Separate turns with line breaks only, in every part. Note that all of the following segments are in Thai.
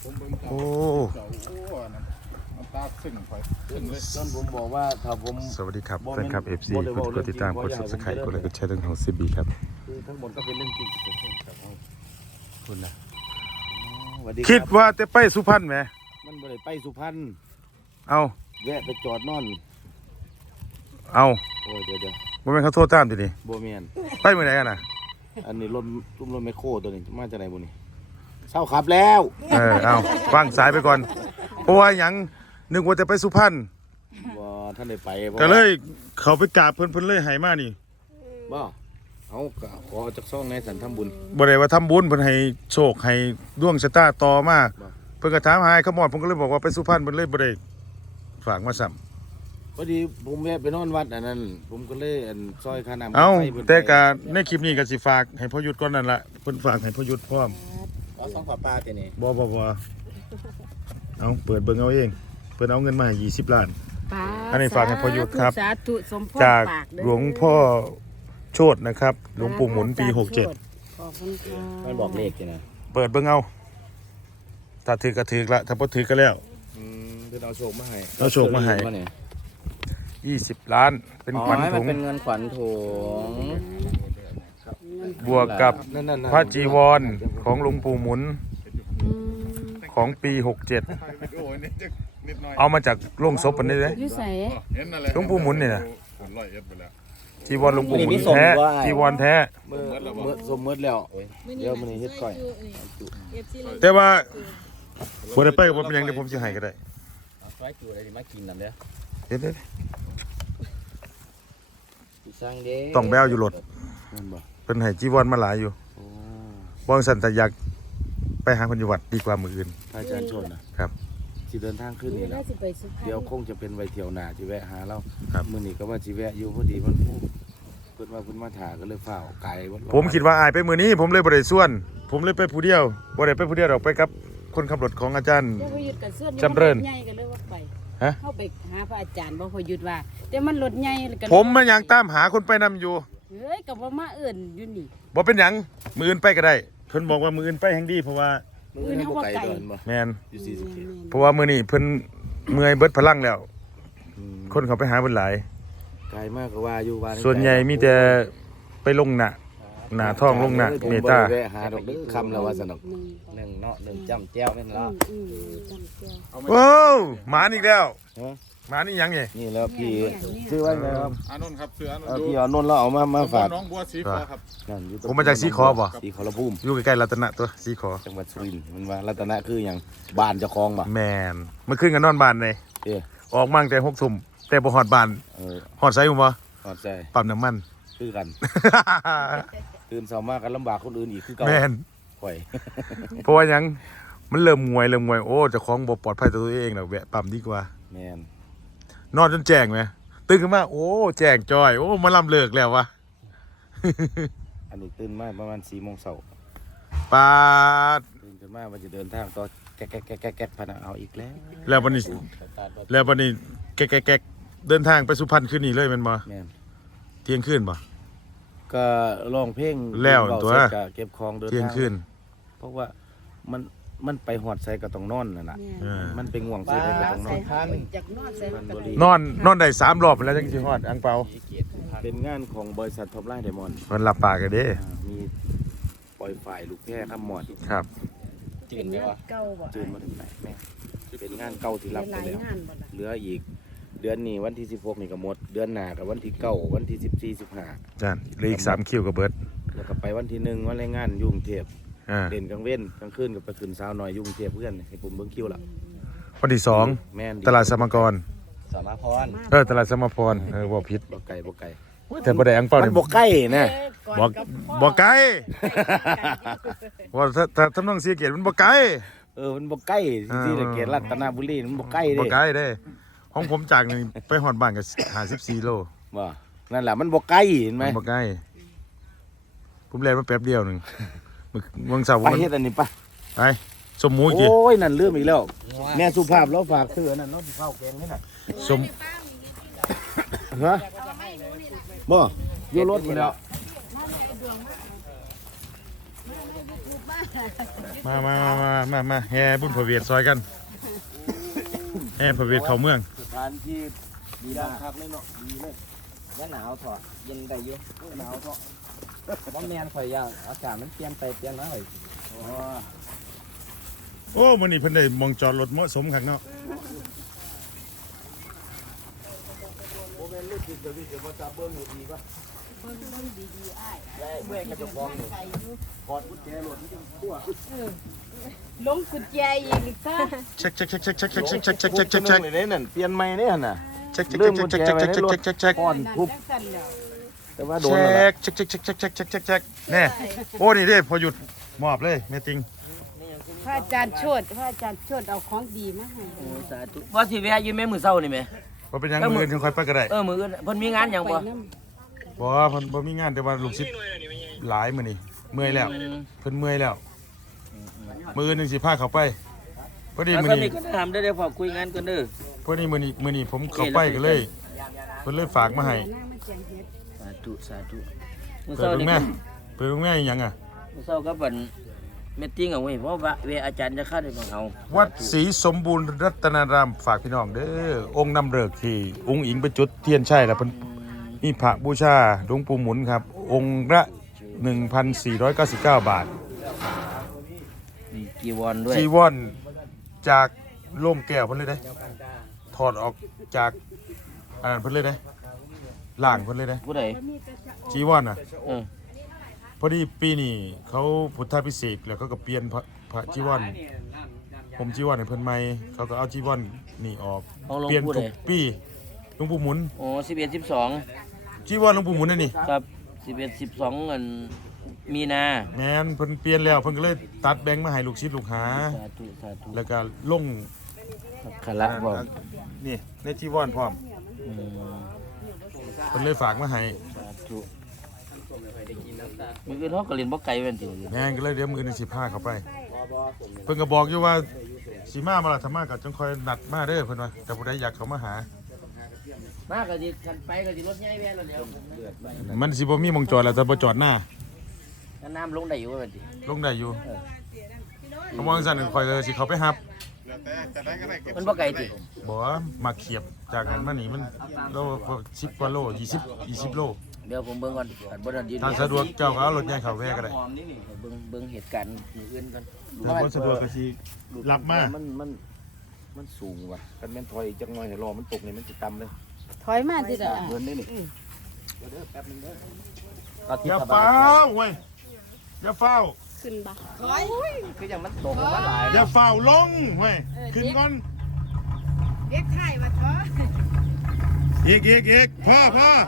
โอ้
ตาซึ้งไปซึ้งเลย
จนผมบอกว่าถ้าผม
สวัสดีครับแฟนคลับ FC กดติดตามกด Subscribe กดไลค์กดแชร์เรื่องของ CB ครับ
คือทั้งหมดก็เป็นเรื่องจริงที่เกิดขึ้นกับผม
คุณนะ
สวัสดี
คิด
รับ
ว่าจะไปสุพรรณไหม
มันบ่ได้ไปสุพรรณ
เอา
แวะไปจอดนอน
เอา
โอ้ยเดี๋ยว
บ่แม่นเขาโทษตามทีนี้
โบเมียน
ไปเมื่อไหร่กันน่ะ
อันนี้รถตุ้มรถไมโครตัวนี้มาจากไหนบุนี่เช่าขับแล้ว
เอาฟังสายไปก่อนเพราะว่าหยังนึกว่าจะไปสุพรรณ
บ่ท่านได้ไปบ่
ก็เลยเขาไปกราบเพิ่นเลยให้มานี่
บ่เอาก็ขอจากซ่องในสันทำบุญ
บ่ได้ว่าทำบุญเพิ่นให้โชคให้ดวงชะตาต่อมา
บ่
เพิ่นก็ถามหาขมอดผมก็เลยบอกว่าไปสุพรรณเพิ่นเลยบ่ได้ฝากมาซ้ำ
พอดีผมแวะไปนอนวัดอันนั้นผมก็เลยอันซอยค่าน้ำ
เอ้า
ไฟพิ่นไป
แต่ก็ในคลิปนี้ก็สิฝากให้พ่อยุทธก่อนนั่นล่ะเพิ่นฝากให้พ่อยุทธพร้อม
เอาสองฝาปลาแต่นี่
บ่เอาเปิดเบิ่งเอาเองเพิ่นเอาเงินมาให้20 ล้าน อันนี้ฝากให้พ่อยุทธครับ
สาธุสมพร
จาก
ปกเด้อ
หลวงพ่อโชตินะครับหลวงปู่หมุนปี
ขอบคุณค่ะ
มันบอกเลขจ้ะนะ
67เปิดเบิ่งเอาถ้าถือก็ถือละถ้าบ่ถือก็แล้ว
เพิ่นเอาโชคมาให้
เอาโชคมาให้
เนี่ย
20 ล้านเป็นขวัญ
อ๋อ
ถุง
เป็นเงินขวัญถุง
บวกกับ
นั่นๆๆ
พระจีวรของหลวงปู่หมุนของปี 67
โอ้ยนิดหน่อย
เอามาจากโรงศพอันนี้เลย
อยู่ไส
เห็นอะไร
หลวงปู่หมุนนี่น่ะ
ผล100 เอฟไปแล้ว
จีวรหลวงปู่หมุนแท้จีวรแท้
เมื่อสมมติแล้วเดี๋ยวมันนี้เฮ็ดก้อย
แต่ว่าบ่ได้ไปกับผมเป็นหยังเดี๋ยวผมสิให้ก็ได้
ซอยจูอะไรที่มากินนั่นเด้อ
เฮ็ด
สิสั่งเด้
ต้องไปเอาอยู่รถ
นั่นบ่
เพิ่นให้จีวรมาหลายอยู่
โอ้
บ่ซั่นแต่อยากไปหาเพิ่นอยู่วัดดีกว่ามื้ออื่น
พระอาจารย์ชนนะครับ สิเดินทางขึ้นนี่
น่า
นะ
สิไปสุพรรณ
เดี๋ยวคงจะเป็นไว้เที่ยวหน้าสิแวะหาเรา
ครับ
มื้อนี้ก็ว่าสิแวะอยู่พอดีมันโอ้เพิ่นว่าเพิ่นมาถ่าก็เลยฟ้าวไกลวัด
ผมคิดว่าอายไปมื้อนี้ผมเลยบ่ได้ส่วน ผมเลยไปผู้เดียวบ่ได้ไปผู้เดียวดอกไปกับคนขับรถของอาจารย์
เดี๋ยวพอหยุดกันส่วน
จำเริญ
ใหญ่กันเลยว่าไป
ฮะ
เข้าไปหาพระอาจารย์บ่พอหยุดว่าแต่มันรถใหญ่กัน
ผมมันยังตามหาคนไปนำอยู่
เฮ้ยก็บ่มาเอิ้นอยู่นี่
บ่เป็นหยังมื้ออื่นไปก็ได้เพิ่นบอกว่ามื้ออื่นไปแห่งดีเพราะว่า
มื้อนี้บ่ไกลเดินบ่
แม่น
อยู่ศรีสะเกษ
เพราะว่ามื้อนี้เพิ่นเมื่อยเบิดพลังแล้ว
อืม
คนเขาไปหาเพิ่นหลาย
ไกลมากก็ว่าอยู่ว่า
ส่วนใหญ่มีแต่ไปลงหน้าท้องลงหน้าเมตตา
ผมบ่ได้แวะหาดอกเด้อคำแล้วว่าสนุก
หนึ่ง
1เนาะ1จ้ำแจ้วแม่นเนาะ
จำเจ้า
โอ้วหมาอีกแล้ว
ฮะ
หมานี่หยังนี่
นี่แล้วพี่ชื่อว่าไงครับ
อานนท์ครับเสืออานน
เอา
ท์
พี่เอานนท์แล้วเอามาฝาก
น้องบัวสีฟ้าครับ
นั่นอยู่ตรง
ผมมาจากสีขอบ่
สีขอรภูมิ
อยู่ใกล้ๆรัตนะตัวสีขอ
จังหวัดสุรินทร์มันว่ารัตนะคืออย่างบ้านเจ้าของบ่
แมนเมื่อคืนกันนอนบ้านเลย
เอ้ย
ออกมาตั้งแต่6 ทุ่มแต่บ่ฮอดบ้าน
เออ
ฮอดไสบ่
ขอดใจ
ปั๊มน้ำมัน
คือกัน ตื่นเช้ามากันลำบากคนอื่นอีกคือเก่า
แม่น
ข่อย
เพราะว่าหยังมันเริ่มงวยโอ้เจ้าของบ่ปลอดภัยต่อตัวเองดอกแวะปั๊มดีกว่า
แม่น
นอนจนแจ้งไหมตื่นขึ้นมาโอ้แจ้งจอยโอ้มาลำเลิกแล้ววะ
อันนี้ตื่นมาประมาณ4 โมงเช้า
ปาด
ตื่นขึ้นมาว่าจะเดินทางต่อแก๊กพะนะเอาอีกแล้ว
แล้ววันนี้แกกเดินทางไปสุพรรณคืนนี้เลยแมันบ่
แม่น
เที่ยงคืนบ่
ก็ร้องเพลง
แล้ว
เบา
ตัว
เสร็จก็เก็บของเดิน
เที่ยง
ทาง
คืน
เพราะว่ามันไปหอดใส่ก็ต้องนอนนั่นน่ะ
เออ
มันเป็นง่วงใส่ก็ต้องนอน
จากนอนใส่มันก็ได้
นอนได้3 รอบแล้วจังสิฮอดอังเปา
เป็นงานของบริษัทท็อปไลน์ไดมอนด์
มันหลับปากกันเด้
มีปล่อยฝ่ายลูกแพร่ข้ามหมอด
ครับ
จืดได้บ่
เก่าบ่
จืนมาถึงไหนแม่เป็นงานเก่าที่รับ
ห
ไป
ลาย
แล้ว
งานบ่ล่ะ
เหลืออีกเดือนนี้วันที่16นี่ก็หมด เดือนหน้ากับวันที่9วันที่14 15
นั่นเหลืออีก3 คิวกับเบิด
แล้วก็ไปวันที่1วันแรงงานยุ่กรุงเทพ
อ่า
เด่นกลางเว้นกลางคืนก็ไปขึ้นสาวน้อยยุ่กรุงเทพเพื่อนให้ผมเบิ่งคิวละ
วันที่
แม่น
2ตลาดสมกร
สามาพร
ตลาดสมพรบ่ผิด
บ่ไกลบ่ไกล
แต่บ่ได้อังเปา
มั
นี่
นบ่ใกล้นะ
บ่ไกลว่าถ้าทำนองเสียเกียรติมันบ่ไกล
มันบ่ใกล้ที่ตะเกียรติรัตนบุรีมันบ่ใกล้เด้
บ่ไกลเด้ของผมจากนี่ไปฮอดบ้านก็54 โล
ว่านั่นแหละมันบ่ใกล้เห็นไหม
มันบ่ไกลผมแล่นมาแป๊บเดียวหนึงมื้อเช้า
ไป
มัน
เฮ็ดอันนี้ไป
ไปสมหมูกี่
โอ้ยนั่นลืมอีกแล้วแม่สุภาพเราฝากซื้ออันนั่นเนาะที่ข้าวแกงนี่น่ะ
สม
ฮะบ่อยู่รถไปแล้ว
มาแห่บุญพระเวทซอยกันแห่พระเวทเข้าเมือง
สถานที่ดีมากครับเลยเนาะดีเลย
ยันหนาวถอดเย็นได้อยู่หนาวถอดบ่แม่นข่อยย่างอากาศมันเปลี่ยนไปเปลี่ยนมาเลย
โอ้มื้อนี้เพิ่นได้มองจอดรถเหมาะสมคักเนาะ
โมเมนต์ลึกจิตเดี๋ยวนี้จะมาจับเบิ้งอยู่ดีป่ะ
เบิ่งดีๆอ้าย
แล้วเมื่อยกระจกมองอยู่กอดกุญแจรถที่จังทั่ว
ลงกุญแจอีกซะ
เช็ค
เลยเนี่ยนั่นเปลี่ยนใหม่เนี่ยน่ะ
เช็ค
ก้อนทุบ
จังซั่นแล้ว
แต่ว่าโดนแล้ว
เช็คแน่โอ้นี่เด้พอหยุดมอบเลยแม่ติง
พระอาจารย์โชติเอาของดีมาให้
โอ้สาธุว่าสิแวะอยู่แม่มื้อเช้านี่แม่
บ่เป็นหยังมื้ออื่นค่อยไปก็ได้
มื้ออื่นเพิ่นมีงานหยังบ่
ไปนำ
บ่เพิ่นบ่มีงานแต่ว่าลูกศิษย์หลายมื้อนี้เมื่อยแล้วเพิ่นเมื่อยแล้วมื้ออื่นนึงสิพาเขาไปพอดี
แล้ว
มื้อ
ก็
นี้
มีก็ถามได้เดี๋ยวพอคุยงานกันเด้อ
พอดีมื้อนี้ผมเข้าไปก็เลยเพิ่นเลยฝากมาให้
นางมันแจงเฮ็ด
สาธุมื้อ
เปิ
เช้า
ดโรง
นี่
แม่เปิดโรงแม่อีหยังอ่ะ
มื้อเช้าก็บันเมตติ้งเอาไว้เพราะว่าเวอาจารย์จะเข้าได้บ่เอา
วัดศรีสมบูรณ์รัตนารามฝากพี่น้องเด้อองค์นำฤกษ์ที่องค์อิงไปจุดเทียนชัยแล้วเพิ่นมีพระบูชาหลวงปู่หมุนครับ องค์ละ 1,499 บาท
มีกีวรด้วย
จีวรจากโล่งแก้วเพิ่นเลยเด้ถอดออกจากอันนั้นเพิ่นเลยเด้ล่างเพิ่นเลยเด้
ผู้ใด
จีวรน่ะ
เออ
พอดีปีนี้เขาพุทธพิเศษกแล้วเขาก็เปลี่ยนพระจีวรผมจีวรให้เพิ่นใหม่เขาก็เอาจีวรนี่ออก
เอาลง
เปลี่ยน
ผู้
ทุ
ใด
กปีหลวงปู่หมุน
โอ้11 12
จีวรหลวงปู่หมุนนั่นนี่
ครับ11 12อันมีนา
แม่นเพิ่นเปลี่ยนแล้วเพิ่นก็เลยตัดแบงค์มาให้ลูกศิษย์ลูกหา
สาธุ
แล้วก็ลง
ขละบ่
นี่ในจีวรพร้อม
อืม
เพิ่นเลยฝากมาให้
สาธุมื้ออื่นเฮาก็เรียนบ่ไกลแม่นติ
แม่นก็เลยเดี๋ยวมื้อนี้สิพาเขาไป เพิ่นก็บอกอยู่ว่าสิมาบ่ล่ะถ้ามาก็จังค่อยนัดมาเด้อเพิ่นว่าแต่ผู้ใดอยากเข้ามาหา
มาก็สิคันไปก็สิรถใหญ่แม่นแล้วเดี๋ยว
มันสิบ่มีหมองจอดแล้วแต่บ่จอดหน้า
ถ้าน้ำลงได้อยู่แม่นติ
ลงได้อยู่เขามองสั่นค่อยก็สิเข้าไปรับ
แล้วแต่จะได้ก็ได้เก็บ
มันบ่ไกลติ
บ่ว่ามาเขียบจากนั้นมานี่มันโล10กว่าโล20โล
เดี๋ยวผมเบิ่งก่อนอันบ่ทันยืน
ถ้าสะดวกเจ้าก็เอารถใหญ่เข้าแวะก็ได้
เบิ่งเหตุการณ์มื้ออื่นก่อน
ถ้าบ่สะดวกก็สิรับมา
มันสูงว่ะคันแม่นถอยอีกจักหน่อยให้รอมันตกนี่มันสิต่ำเลย
ถอยมาสิเด้อ
เงินนี่นี่
อย่าเฝ้าเว้ยอย่าเฝ้า
ขึ้นบ่
คืออย่างมันตกลงมาหลาย
อย่าเฝ้าลงเว้ยขึ้นก่อน
เรียกถ่ายว่าถอย
อีกพ่อ
ว้าว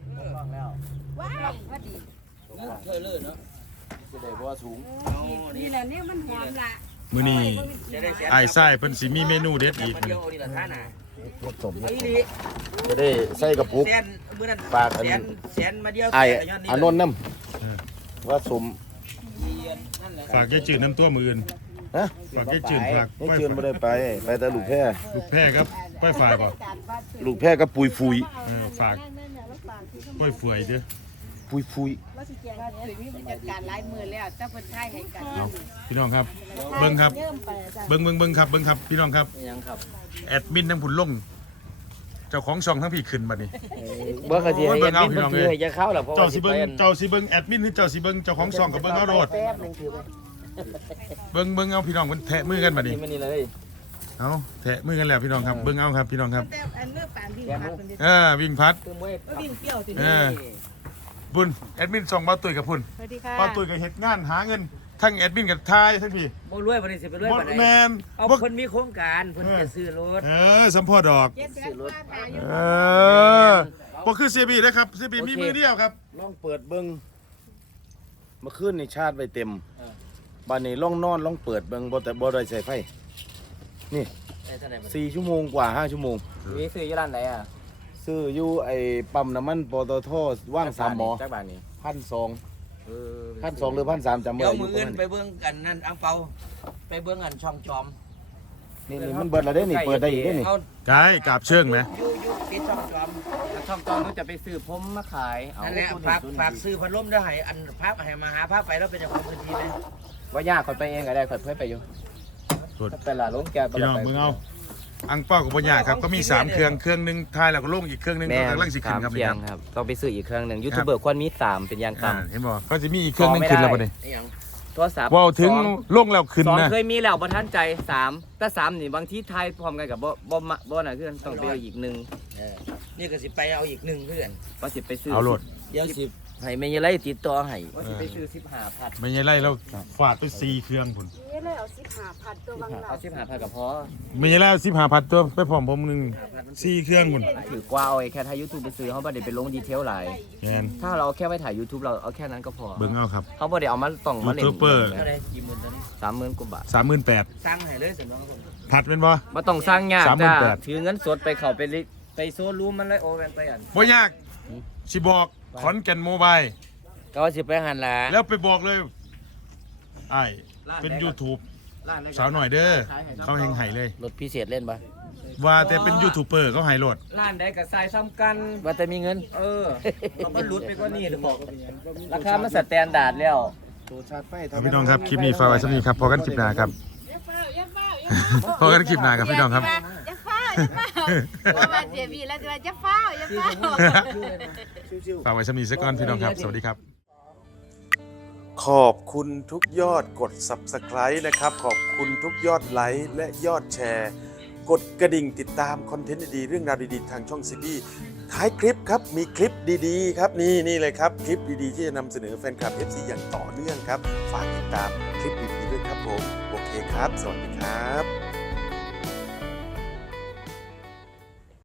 ว่าดี
เคยเลยเนาะ
จะได้เพราะว่าสูง
นี่แหละเนี่ยมันหอมละ
มื้อนี้อ้ายซ้ายเพิ่นสิมีเมนูเด็ดอีก
เดียวนี่ล่ะท่าน่ะ
ผสม
ไอ้นี่
จะได้ใส่กระปุก
แสนมื้อนั้น
ฝากอัน
แสนมาเดียว
ไอ้
แต่ย้อนนี่
อานนท์น้ำว่าสม
นั่นแหละ
ฝากยายจืดน้ำตัวมื้ออื่น
ฮะ
ฝากยายจืดฝาก
ไม่เชิญไม่ได้ไปแต่ลูกแพร่
ลูกแพร่ครับป้อยฝ่ายบ่
ลูกแพร่ก็ปุยฟุย
ฝากป้อยเฟื่อยเด้อ
ปุยฟุย
ว่าสิแจงว่าสิมีบรรยากาศหลายมื้อแล้วแต่เพิ่นถ่ายให้กัน
เอาพี่น้องครับเบิ่งครับเบิ่งครับพี่น้องครับ
ยังครับ
แอดมินทั้งผุนลงเจ้าของช่องทั้งพี่ขึ้นบัดนี้
เบิ่งก็สิให้
เบิ่
เอ็
ง
ด
เอา
มิน
พี่น้องเอ้ย
เพิ่นถือให้จะเข้าล่ะเพราะ
เจ้า
ว่า
สิ
สิ
เบิ่ง
ไป
เจ้าสิเบิ่งแอดมินหรือเจ้าสิเบิ่งเจ้าของช่องกับเบิ่งเอาโลด
แป๊บนึงถือไป
เบิ่งเอาพี่น้องมันแทะมือกันบัดนี้
นี่มันนี่เลย
เอาแทะมือกันแล้วพี่น้องครับเบิ่งเอาครับพี่น้องครับ
แต่อันเมื่อปานวิ่งพัดเพิ่นสิ
วิ่งพัด
คือมวย
วิ่งเปรี้ยวสิ
บุญแอดมินส่งเบาตุ้ยกับพุ่น
สวัสดีค่ะ
เบาตุ้ยกับเฮ็ดงานหาเงินทั้งแอดมินกับทายทั้งพี่
บ่รวยบ่ได้สิไปรวย
หม
บ่
ด
ได้
แมน
เอา
บ่
เพิ่นมีโครงการเพิ่นจะซื้อรถ
สัมพอดอก
เจ็ดแสนกว่าถ่ายอยู่
บ่คือ CB นะครับ CB มีมือเดียวครับ
ลองเปิดเบิ้งเมื่อคืนนี่ชาร์จไว้เต็มบ้านนี้ล่องนอนล่องเปิดเบิ้งบ่แต่บ่ได้ใส่ไฟนี่
ได้เท่าไหร่บ่
4 ชั่วโมงกว่า 5 ชั่วโมง
มีซื้ออยู่ร้านไหนอ่ะ
ซื้ออยู่ไอ้ปั๊มน้ำมันปตทว่าง3หมอ
จักบาทนี่
1,200
เออ
1,200หรือ1,300จำบ่
เดี๋ยว
ได้อ
มื้
ยู่
อ
ประ
อื่น
มาณ
ไปเบิ่งกันนั่นอังเปาไปเบิ่งอันช่องจอม
นี่มันเบิดแล้วเด้นี่เปิดได้อีกเด้นี่
เอา
กายกราบเชิงไหม
อยู่ติดช่องจอมช่องจอมเขาจะไปซื้อผมมาขายเอา
นั่นแหละฝากซื้อพัดลมได้ให้อันพับให้มาหาพับไปแล้วเป็นเจ้าของพื้นที่ไหม
ว่ายากคอยไปเองก็ได้คอยเพื่อไปอยู่
สุด
ถ้าเป็นละลงแก
พี่น้องมึงเอาอังเป้ากับปัญญาครับก็มี3เครื่องหนึงทายแล้วก็ลงอีกเครื่องหนึง
แม่
ก็กำลังสิขึ้นครับ
เพียงครับต้องไปซื้ออีกเครื่องหนึ่งยูทูบเบอร์ควรมี3เป็นอย่างต่ำ
เห็นบ่ก็จะมีอีกเครื่องหนึงขึ้นแล้วบ่นี่
นี่หยัง
โทรศัพท์
ว้าวถึงลงแล้วขึ้น
สอง
นะ
เคยมีแล้วบ่ทันใจ3แต่3นี่บางทีทายพร้อมกันกับบ่น่ะคือต้องไปเอาอีกหนึ่ง
นี่ก็สิไปเอาอีก1เพื่อน
ว่าสิไปซื้อ
เอาโหลด
เดี๋ยวสิให้แม่ยายไล่ติดต่อให้
ว่าสิไปซื้อ15พัน
ไม่ใช่ไล่แล้วฟาดไป4เครื่องพุ่น
นี่เลยเอา15,000ตัวบางหลั
เอา
ง
15พันกับพอ
ไม่ใช่ไล่15,000ตัวไปพร้อมผมนึง4เครื่องพุ่น
ถือกว่าเอาไอ้แค่ถ่าย YouTube ไปซื้อเขาบ่ได้ไปลงดีเทลหลาย
แม่น
ถ้าเราแค่ไปถ่าย YouTube เราเอาแค่นั้นก็พอ
เบิ่งเอาครับ
เขาบ่ได้เอามาต้องมาเล่น
ยูทูบเบอร์
เท่าไหร่กี่หมื่นตอนนี้
30,000กว่าบาท
38,000
สร้างให้เลยสิน้องคน
ผัดเป็นบ่
บ่ต้องสร้างยากจ้า
38,000
ถือเงินสดไปเข้าไปโซนรูมมันเลยโอแวนไปอัน
บ่ยากสิบอกขอนแก่นโมบาย
ก็ว่าสิไปหันละ
แล้วไปบอกเลยไอ้เป็น YouTube สาวหน่อยเด้อเขาแหงไห้เลย
รถพิเศษเล่นปะ
ว่าแต่เป็นยูทูบเบอร์เขาไห้โหลด
ร้านใดก็ใส่ซ้ำกัน
ว่าแต่มีเงิน
เออเราก็ลุดไปกว่านี้หรือบอกราคามันสแตนดาร์ดแล้ว
ตัวชาร์จไฟ
พี่น้องครับคลิปนี้ฝากไว้สักนี้ครับพอกันคลิปหน้าครับ พอกันคลิปหน้าครับพี่น้องครับ
อย่าเฝ้าว่ามาเสียบีแล้วจะว่าอย่าเฝ้าอย่าเฝ้า
ฝากไว้สักนี้สักก่อนพี่น้องครับ สวัสดีครับ ขอบคุณทุกยอดกด Subscribe นะครับ ขอบคุณทุกยอดไลค์และยอดแชร์ กดกระดิ่งติดตามคอนเทนต์ดีๆเรื่องราวดีๆ ทางช่องซีบีท้ายคลิปครับ มีคลิปดีๆครับนี่เลยครับ คลิปดีๆ ที่จะนำเสนอแฟนคลับ FC อย่างต่อเนื่องครับ ฝากติดตามคลิปดีๆด้วยครับผม โอเคครับ สวัสดีครับ